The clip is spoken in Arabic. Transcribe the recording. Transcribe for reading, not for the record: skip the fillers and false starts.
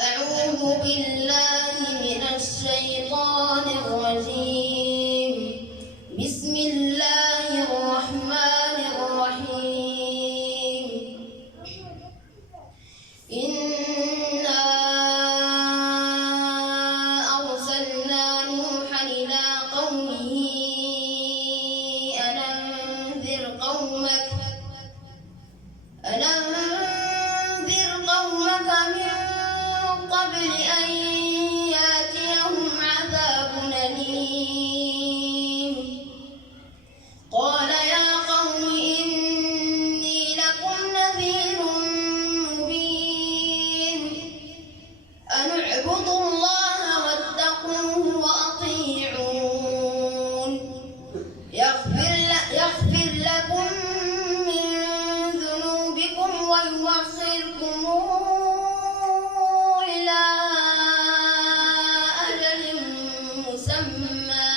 أعوذ بالله من الشيطان الرجيم. بسم الله الرحمن الرحيم. إنا أرسلنا نوحا إلى قومه أن أنذر قومك من قبل أن يأتيهم عذاب أليم. قال يا قوم إني لكم نذير مبين. أن اعبدوا الله واتقوه وأطيعون. يغفر لكم من ذنوبكم ويؤخركم إلى أجل مسمى